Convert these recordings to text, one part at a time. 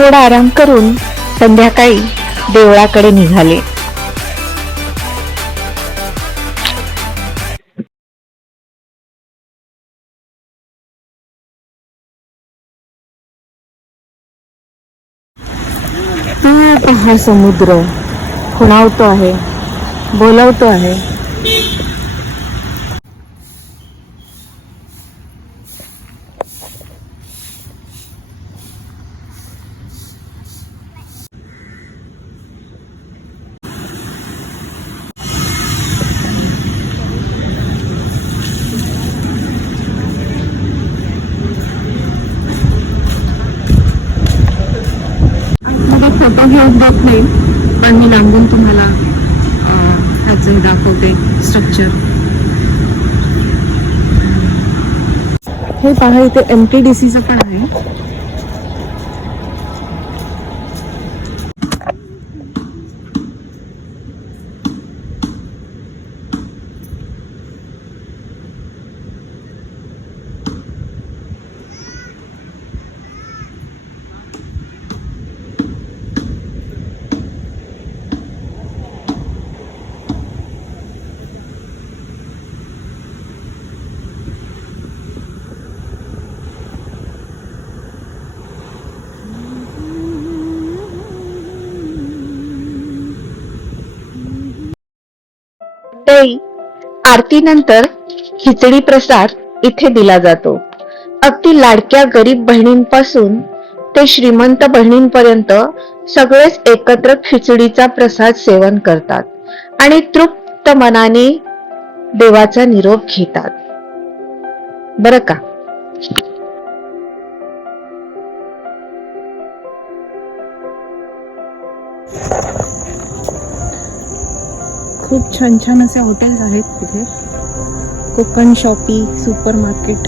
थोडा आराम करून संध्याकाळी देवळाकडे निघाले. हा समुद्र खुणावतो आहे, बोलावतो आहे. फोटो घेऊन देत नाही, पण मी लांबून तुम्हाला ह्याचं दाखवते स्ट्रक्चर. हे पहा, इथे MTDCचं पण आहे. आरतीनंतर खिचडी प्रसाद इथे दिला जातो. अगदी लाडक्या गरीब बहिणींपासून ते श्रीमंत बहिणींपर्यंत सगळेच एकत्र खिचडीचा प्रसाद सेवन करतात आणि तृप्त मनाने देवाचा निरोप घेतात, बरं का. खूप छान छान असे हॉटेल्स आहेत तिथे. Konkan shoppy super market.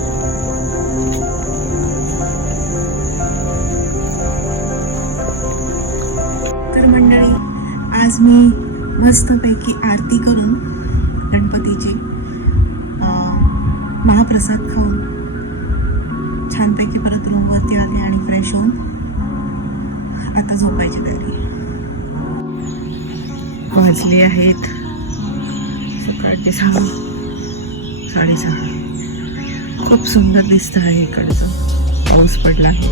तर मंडळी, आज मी मस्तपैकी आरती करून गणपतीची महाप्रसाद खाऊन छानपैकी परत रूमवरती आले आणि फ्रेश होऊन आता झोपायची तयारी. वाजली आहेत सकाळचे 6:30. खूप सुंदर दिसत आहे इकडचं. पाऊस पडला आहे.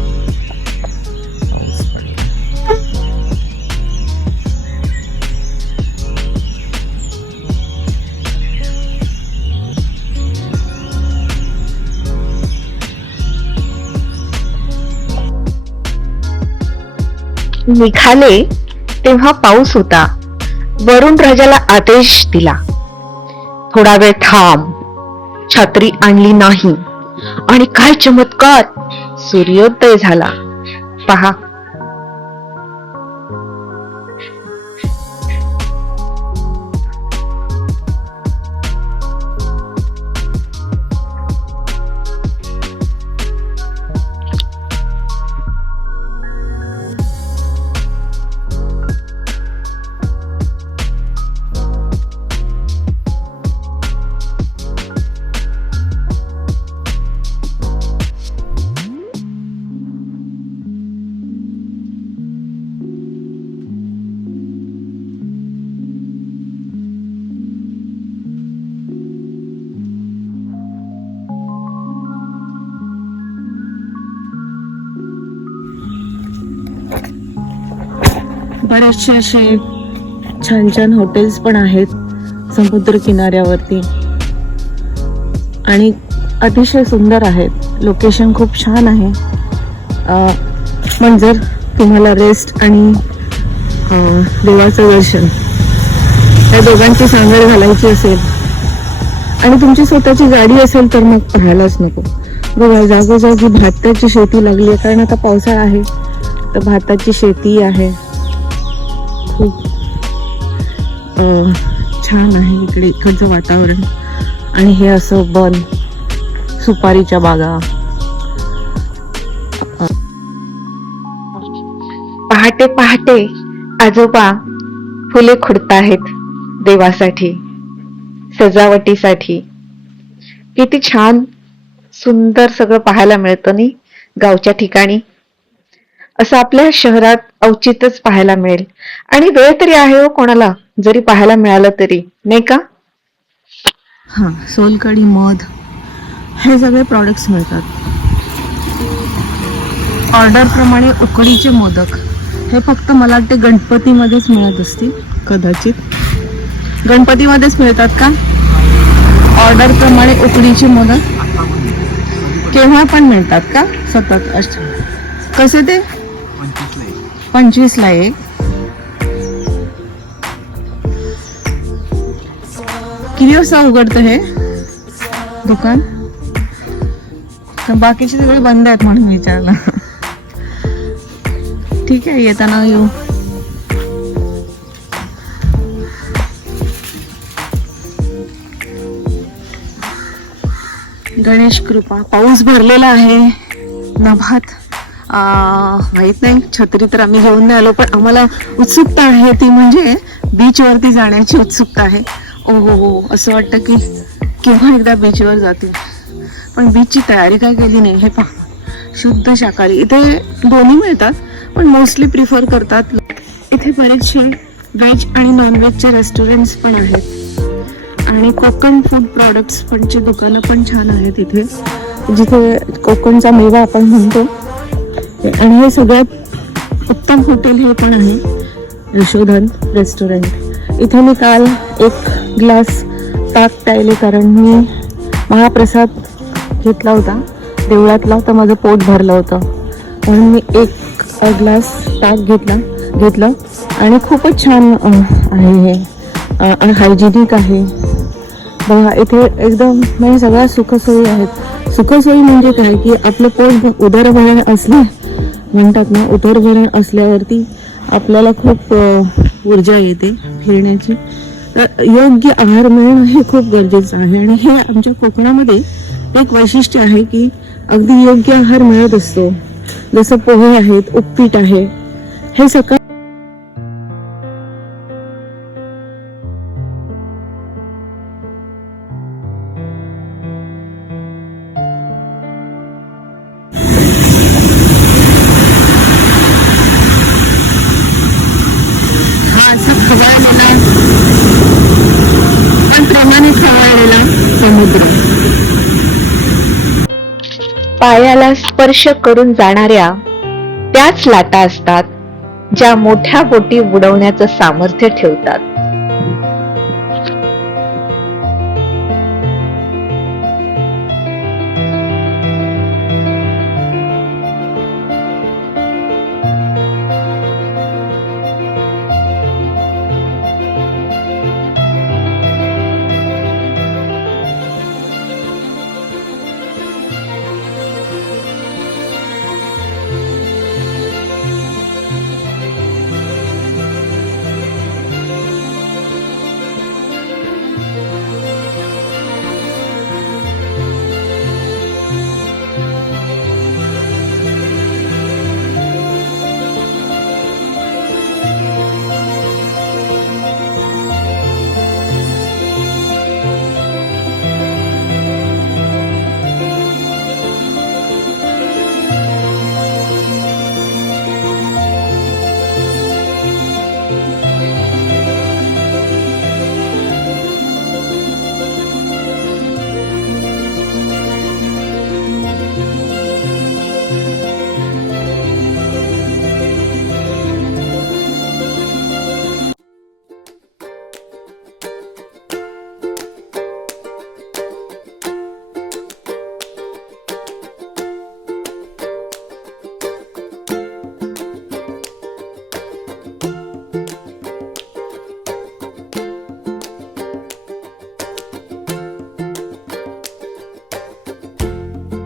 निघाले तेव्हा पाऊस होता. वरुण राजाला आदेश दिला, थोडा वेळ थांब. छत्री आणली नाही आणि काय चमत्कार, सूर्योदय झाला. पहा, बरेचसे असे छान छान हॉटेल्स पण आहेत समुद्र किनाऱ्यावरती आणि अतिशय सुंदर आहेत. लोकेशन खूप छान आहे. पण जर तुम्हाला रेस्ट आणि देवाचं दर्शन या दोघांची सांगड घालायची असेल आणि तुमची स्वतःची गाडी असेल तर मग पाहायलाच नको. बघा, जागोजागी भाताची शेती लागली आहे, कारण आता पावसाळा आहे तर भाताची शेती आहे. खूप छान आहे इकडे, इकडचं वातावरण. आणि हे असं वन, सुपारीच्या बागा. पहाटे पहाटे आजोबा फुले खुडताहेत देवासाठी, सजावटीसाठी. किती छान सुंदर सगळं पाहायला मिळतं नाही गावच्या ठिकाणी. असं आपल्या शहरात अवचितच पाहायला मिळेल. आणि वेळ तरी आहे हो कोणाला, जरी पाहायला मिळालं तरी, नाही का? हां, सोलकढी, मध हे सगळे प्रॉडक्ट्स मिळतात. ऑर्डरप्रमाणे उकडीचे मोदक हे फक्त मला वाटते गणपतीमध्येच मिळत असतील कदाचित. गणपतीमध्येच मिळतात का ऑर्डरप्रमाणे उकडीचे मोदक? केव्हा पण मिळतात का सतत? अच्छा, कसे ते? 25ला एक. किती वाजता उघडतं हे दुकान? बाकीचे सगळे बंद आहेत म्हणून विचारलं. ठीक आहे, येताना येऊ. गणेश कृपा. पाऊस भरलेला आहे नभात. माहित नाही, छत्री तर आम्ही घेऊन नाही आलो, पण आम्हाला उत्सुकता आहे, ती म्हणजे बीचवरती जाण्याची उत्सुकता आहे. ओ हो, असं वाटतं की केव्हा एकदा बीचवर जातील. पण बीचची तयारी काय केली नाही. हे पहा, शुद्ध शाकाहारी. इथे दोन्ही मिळतात, पण मोस्टली प्रिफर करतात. इथे बरेचसे व्हेज आणि नॉनव्हेजचे रेस्टॉरंट्स पण आहेत आणि कोकण फूड प्रॉडक्ट्स पणची दुकानं पण छान आहेत इथे, जिथे कोकणचा मेवा आपण म्हणतो. आणि हे सगळ्यात उत्तम हॉटेल हे पण आहे यशोधन रेस्टॉरंट. इथे मी काल एक ग्लास ताक प्यायले, कारण मी महाप्रसाद घेतला होता देवळातला, तर माझं पोट भरलं होतं म्हणून मी एक ग्लास ताक घेतलं आणि खूपच छान आहे हे, हायजिनिक आहे. बघा इथे एकदम म्हणजे सगळ्या सुखसोयी आहेत. सुखसोयी म्हणजे काय की आपलं पोट उदरभरण असले म्हणतात ना, उदरभरण असल्यावरती आपल्याला खूप ऊर्जा येते फिरण्याची. तर योग्य आहार मिळणं हे खूप गरजेचं आहे आणि हे आमच्या कोकणामध्ये एक वैशिष्ट्य आहे की अगदी योग्य आहार मिळत असतो. जसं पोहे आहेत, उपीट आहे, हे सकाळ पण प्रेमाने खवळलेला समुद्र. पायाला स्पर्श करून जाणाऱ्या त्याच लाटा असतात ज्या मोठ्या बोटी बुडवण्याचं सामर्थ्य ठेवतात.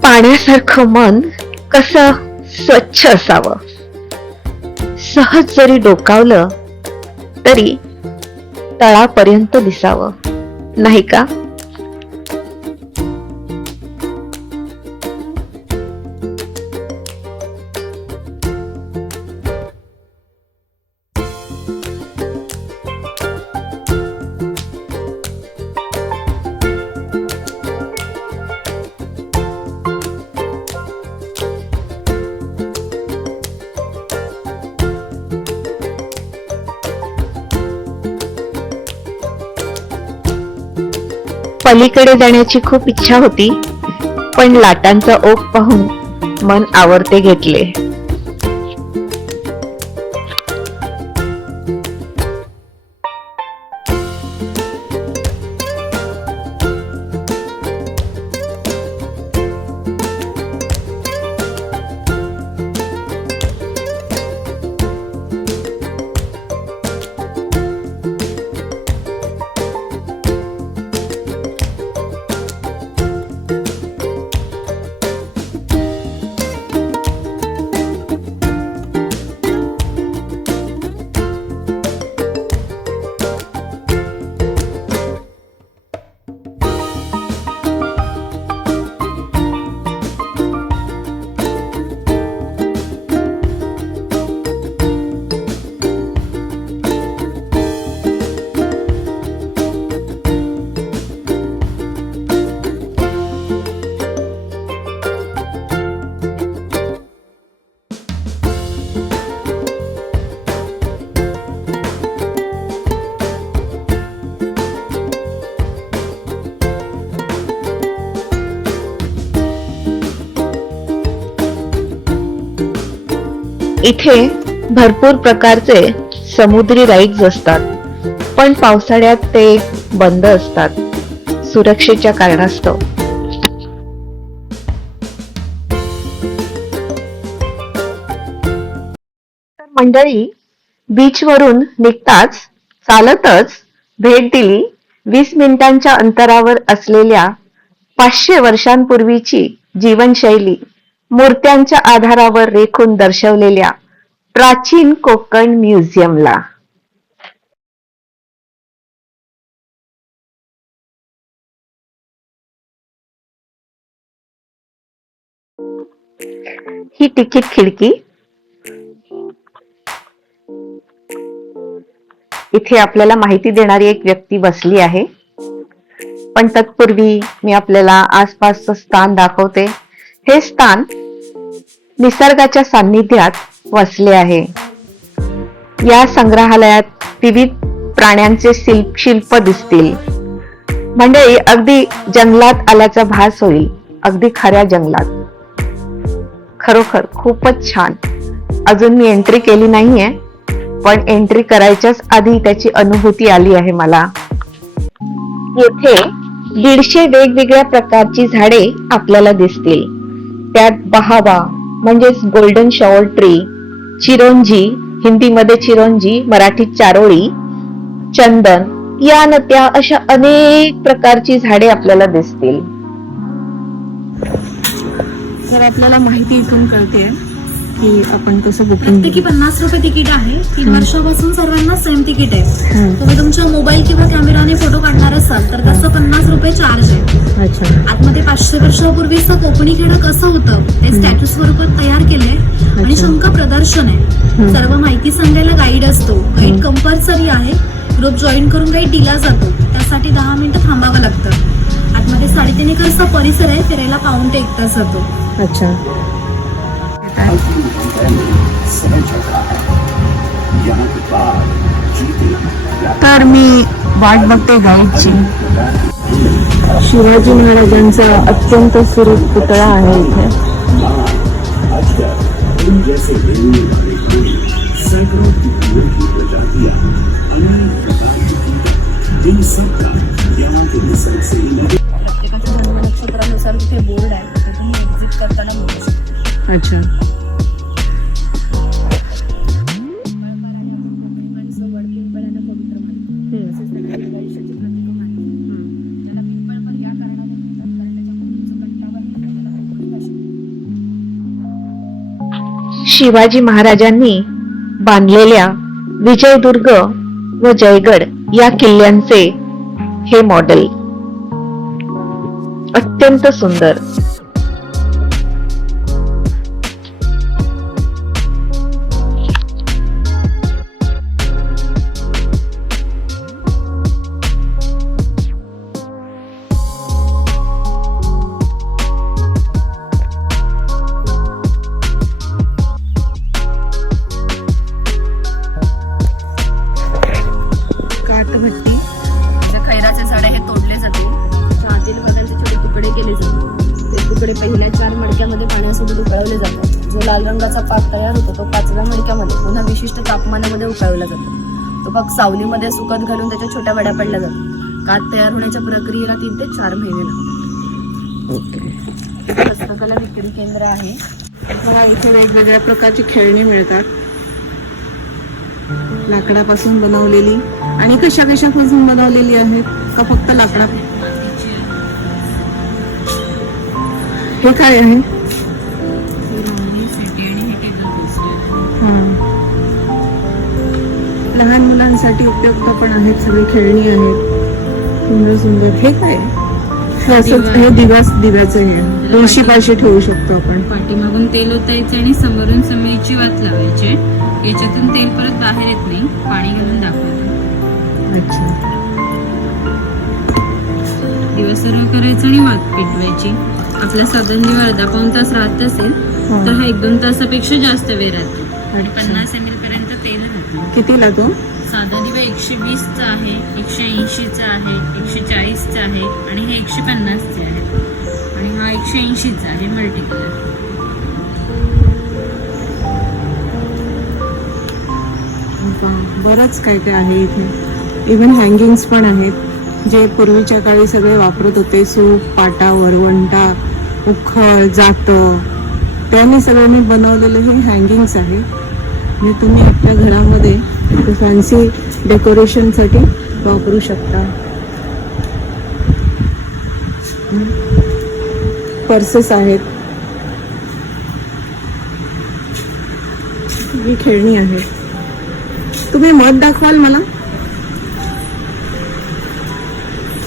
पाण्यासारखं मन कसं स्वच्छ असावं. सहज जरी डोकावलं तरी तळापर्यंत दिसावं, नाही का? पलीकडे जाण्याची खूप इच्छा होती, पण लाटांचा ओघ पाहून मन आवरते घेतले. इथे भरपूर प्रकारचे समुद्री राईड्स असतात, पण पावसाळ्यात ते बंद असतात सुरक्षेच्या कारणास्तव. तर मंडळी, बीच वरून निघताच चालतच भेट दिली 20 मिनिटांच्या अंतरावर असलेल्या 500 वर्षांपूर्वीची जीवनशैली मूर्त्यांच्या आधारावर रेखून दर्शवलेल्या प्राचीन कोकण म्युझियमला. ही तिकीट खिडकी. इथे आपल्याला माहिती देणारी एक व्यक्ती बसली आहे, पण तत्पूर्वी मी आपल्याला आसपासचं स्थान दाखवते. हे स्थान निसर्गाच्या सान्निध्यात वसले आहे. या संग्रहालयात विविध प्राण्यांचे शिल्प दिसतील. मंडळी, अगदी जंगलात आल्याचा भास होईल, अगदी खऱ्या जंगलात. खरोखर खूपच छान. अजून मी एंट्री केली नाहीये, पण एंट्री करायच्याच आधी त्याची अनुभूती आली आहे मला. येथे 150 वेगवेगळ्या प्रकारची झाडे आपल्याला दिसतील. त्यात बहावा म्हणजेच गोल्डन शॉवर ट्री, चिरोंजी, हिंदीमध्ये चिरोंजी, मराठीत चारोळी, चंदन, या न त्या अशा अनेक प्रकारची झाडे आपल्याला दिसतील. तर आपल्याला माहिती इथून कळते की आपण कसं बुकिंग. प्रत्येकी 50 रुपये तिकीट आहे. 3 वर्षापासून सर्वांना सेम तिकीट आहे. तुम्ही तुमच्या मोबाईल किंवा कॅमेराने फोटो काढणार असाल तर त्याचं 50 रुपये चार्ज आहे. अच्छा. आतमध्ये 500 वर्षापूर्वीचं कोकणी खेळ कसं होतं ते स्टॅच्यू स्वरूपात तयार केलंय आणि शंख प्रदर्शन आहे. सर्व माहिती सांगायला गाईड असतो. गाईड कंपल्सरी आहे. ग्रुप जॉईन करून गाईड दिला जातो. त्यासाठी 10 मिनिटं थांबावं लागतं. आतमध्ये 3.5 एकरचा परिसर आहे. फिरायला पाऊण ते 1 तास जातो. अच्छा. तर मी वाट बघते गाईडची. शिवाजी महाराजांचा अत्यंत सुरेख पुतळा आहे इथे. प्रत्येकाच्या जन्म नक्षत्रानुसार तिथे बोर्ड आहे. तिथे तुम्ही एक्झिट करताना बघू शकता. अच्छा. शिवाजी महाराजांनी बांधलेल्या विजयदुर्ग व जयगड या किल्ल्यांचे हे मॉडेल अत्यंत सुंदर. काठभट्टी. जे खैराचे झाड हे तोडले जातील. पाकाचा पाक तयार होतो तो 5व्या मडक्यामध्ये पुन्हा विशिष्ट तापमानामध्ये उकळवला जातो. तो पाक सावलीमध्ये सुकत घालून त्याच्या छोट्या वड्या पडल्या जातात. कात तयार होण्याच्या प्रक्रियेला 3 ते 4 महिने लागतात. ओके. हस्तकला विक्री केंद्र आहे. मला इथे वेगवेगळ्या प्रकारची खेळणी मिळतात, लाकडापासून बनवलेली. आणि कशापासून बनवलेली आहेत का फक्त लाकडा? हे काय आहे? लहान मुलांसाठी उपयुक्त पण आहेत, सगळी खेळणी आहेत सुंदर सुंदर. हे काय? हे असंच हे दिव्याचं हे तुळशी पाशी ठेवू शकतो आपण. पाठीमागून तेल ओतायचं आणि समोरून समईची वात लावायची. याच्यातून तेल परत बाहेर येत नाही, पाणी घालून दाखवायचं. अच्छा. दिवा सर्व करायचं आणि वात पेटवायची. आपला साधारण दिवा अर्धा पाऊण तास राहत असेल तर हा 1-2 तासापेक्षा जास्त वेळ राहतो. 50 ml पर्यंत तेल राहतं. कितीला तो? साधा दिवा 120चा आहे, 180चा आहे, 140चा आहे आणि हे 150चे आहे आणि हा 180चा आहे मल्टी कलर. बरंच काय काय आहे इथे. इव्हन हँगिंग्स पण आहेत जे पूर्वीच्या काळी सगळे वापरत होते. सूप, पाटा, वरवंटा, उखळ, जात, त्याने सगळ्यांनी बनवलेले हे हँगिंग्स आहे. आणि तुम्ही आपल्या घरामध्ये फॅन्सी डेकोरेशनसाठी वापरू शकता. पर्सेस आहेत, ही खेळणी आहे. तुम्ही मध दाखवाल मला?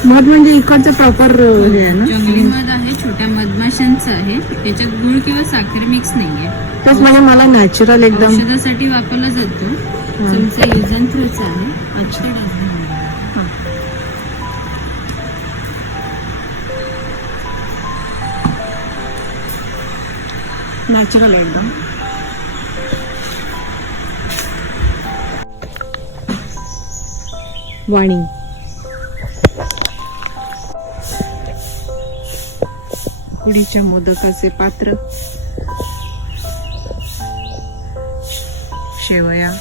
मध म्हणजे इकडचं प्रॉपर हे आहे ना? जंगली मध आहे, छोट्या मधमाशांचं आहे. त्याच्यात गुळ किंवा साखर मिक्स नाहीये. तेच म्हणजे मला नॅचरल एकदम. औषधासाठी वापरला जातो. तुमचा यूज अँड थ्रोचा आहे. अच्छा. नॅचरल एकदम. वाणी, उडीच्या मोदकाचे पात्र, शेवया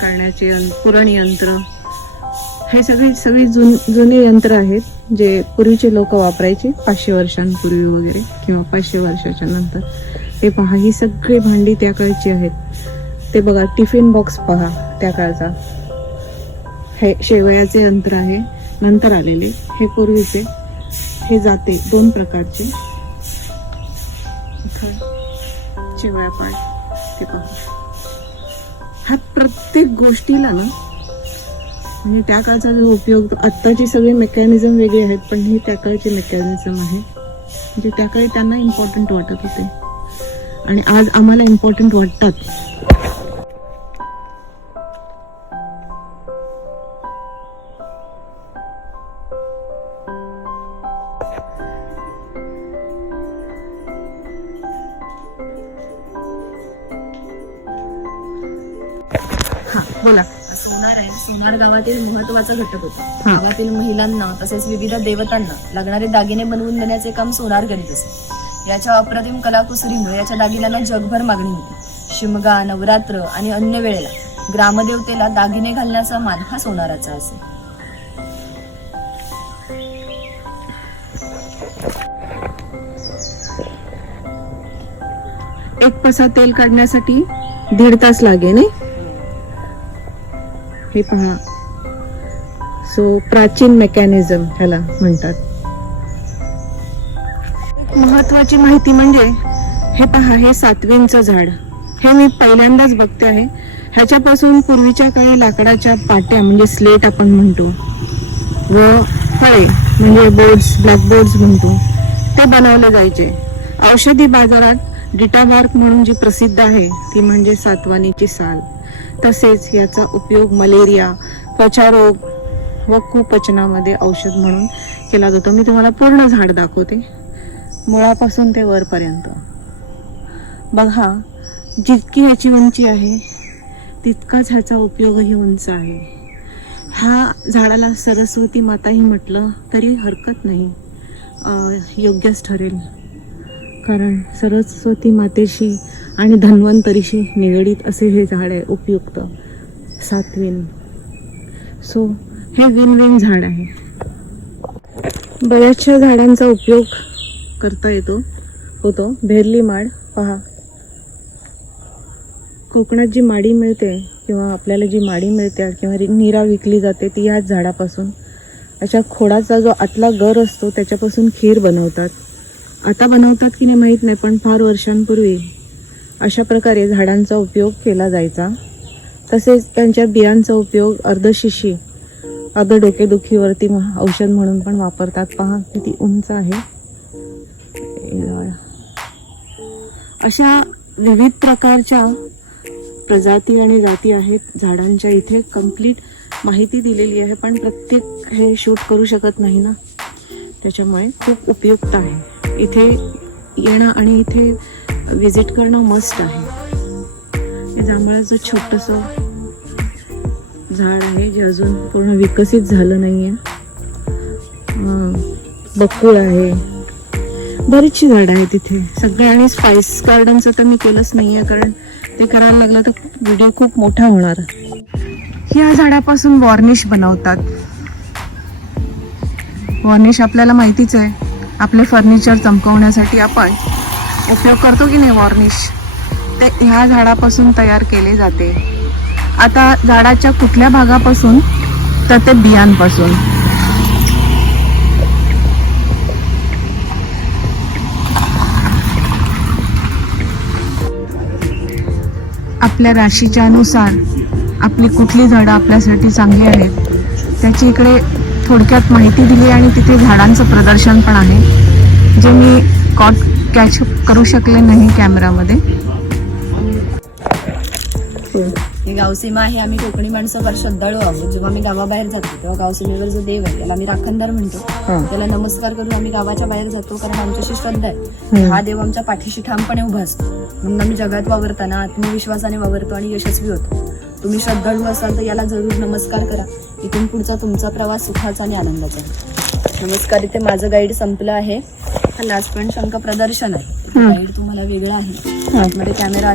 करण्याचे पुरण यंत्र, हे सगळी जुने यंत्र आहेत जे पूर्वीचे लोक वापरायचे 500 वर्षांपूर्वी वगैरे किंवा 500 वर्षाच्या नंतर. ते पहा, ही सगळी भांडी त्या काळची आहेत. ते बघा, टिफिन बॉक्स पहा त्या काळचा. हे शेवयाचे यंत्र आहे, नंतर आलेले. हे पूर्वीचे. हे जाते 2 प्रकारचे. शेवया पाट, ते पहा. हा प्रत्येक गोष्टीला ना, म्हणजे त्या काळचा जो उपयोग, आत्ताची सगळी मेकॅनिझम वेगळी आहेत पण ही त्या काळची मेकॅनिझम आहे. म्हणजे त्या काळी त्यांना इम्पॉर्टंट वाटत होते आणि आज आम्हाला इम्पॉर्टंट वाटतात. बोला. सोनार आहे. सोनार गावातील महत्वाचा घटक होता. गावातील महिलांना तसेच विविध देवतांना लागणारे दागिने बनवून देण्याचे काम सोनार करीत असे. याच्या अप्रतिम कलाकुसरीमुळे याच्या दागिन्यांना जगभर मागणी होती. शिमगा, नवरात्र आणि अन्य वेळेला ग्रामदेवतेला दागिने घालण्याचा मान हा सोनाराचा असे. एक पसा तेल काढण्यासाठी 1.5 तास लागे नाही. हे पहा. सो प्राचीन मेकॅनिझम ह्याला म्हणतात. एक महत्वाची माहिती म्हणजे हे पहा, हे सातवींचं झाड. हे मी पहिल्यांदाच बघते आहे. ह्याच्यापासून पूर्वीच्या काळी लाकडाच्या पाट्या म्हणजे स्लेट आपण म्हणतो व फळे म्हणजे बोर्ड्स, ब्लॅकबोर्ड्स म्हणतो, ते बनवले जायचे. औषधी बाजारात डिटाबार्क म्हणून जी प्रसिद्ध आहे ती म्हणजे सातवानीची साल. तसेच याचा उपयोग मलेरिया, त्वचारोग व कुपचनामध्ये औषध म्हणून केला जातो. मी तुम्हाला पूर्ण झाड दाखवते, मुळापासून ते वरपर्यंत. बघा, जितकी ह्याची उंची आहे तितकाच ह्याचा उपयोगही उंच आहे. ह्या झाडाला सरस्वती माताही म्हटलं तरी हरकत नाही, योग्यच ठरेल. कारण सरस्वती मातेशी आणि धन्वंतरीशी निगडीत असे हे झाड आहे, उपयुक्त सातवीन. सो हे विन विन झाड आहे. बऱ्याचशा झाडांचा उपयोग करता होतो. भेरली माड पहा, कोकणात जी माडी मिळते किंवा आपल्याला जी माडी मिळते किंवा नीरा विकली जाते ती ह्याच झाडापासून. अशा खोडाचा जो आतला गर असतो त्याच्यापासून खीर बनवतात. आता बनवतात की नाही माहीत नाही, पण फार वर्षांपूर्वी अशा प्रकारे झाडांचा उपयोग केला जायचा. तसेच त्यांच्या बियांचा उपयोग अर्धशिशी अर्ध डोकेदुखीवरती औषध म्हणून पण वापरतात. पहा किती उंच आहे. अशा विविध प्रकारच्या प्रजाती आणि जाती आहेत झाडांच्या. इथे कंप्लीट माहिती दिलेली आहे, पण प्रत्येक हे शूट करू शकत नाही ना, त्याच्यामुळे खूप उपयुक्त आहे. इथे येणं आणि इथे विजिट करणं मस्ट आहे. हे जांभळाचं छोटंसं झाड आहे जे अजून पूर्ण विकसित झालं नाही आहे. बकुळ आहे, बरीचशी झाडं आहेत तिथे सगळे. आणि स्पाइस गार्डनचं तर मी केलंच नाही आहे, कारण ते करायला लागलं तर व्हिडिओ खूप मोठा होणार. ह्या झाडापासून वॉर्निश बनवतात. वॉर्निश आपल्याला माहितीच आहे, आपले फर्निचर चमकवण्यासाठी आपण उपयोग करतो की नाही वॉर्निश, ते ह्या झाडापासून तयार केले जाते. आता झाडाच्या कुठल्या भागापासून, तर ते बियांपासून. आपल्या राशीच्या अनुसार आपली कुठली झाडं आपल्यासाठी चांगली आहेत त्याची इकडे थोडक्यात माहिती दिली आणि तिथे झाडांचं प्रदर्शन पण आहे, जे मी कॅच करू शकले नाही कॅमेरामध्ये. ही गावसीमा आहे. आम्ही कोकणी माणसं फार श्रद्धाळू आहोत. जेव्हा आम्ही गावाबाहेर जातो तेव्हा गावसीमेवर जो देव आहे त्याला आम्ही राखणदार म्हणतो. त्याला नमस्कार करून आम्ही गावाच्या बाहेर जातो, कारण आमच्याशी श्रद्धा आहे. हा देव आमच्या पाठीशी ठामपणे उभा असतो. म्हणून आम्ही जगात वावरताना आत्मविश्वासाने वावरतो आणि यशस्वी होतो. तुम्ही श्रद्धाळू असाल तर याला जरूर नमस्कार करा. इथून पुढचा तुमचा प्रवास सुखाचा आणि आनंदाचा आहे. नमस्कार. इथे माझं गाईड संपलं आहे. हा लास्ट पॉईंट शंख प्रदर्शन आहे. गाईड तुम्हाला वेगळा आहे. आतमध्ये कॅमेरा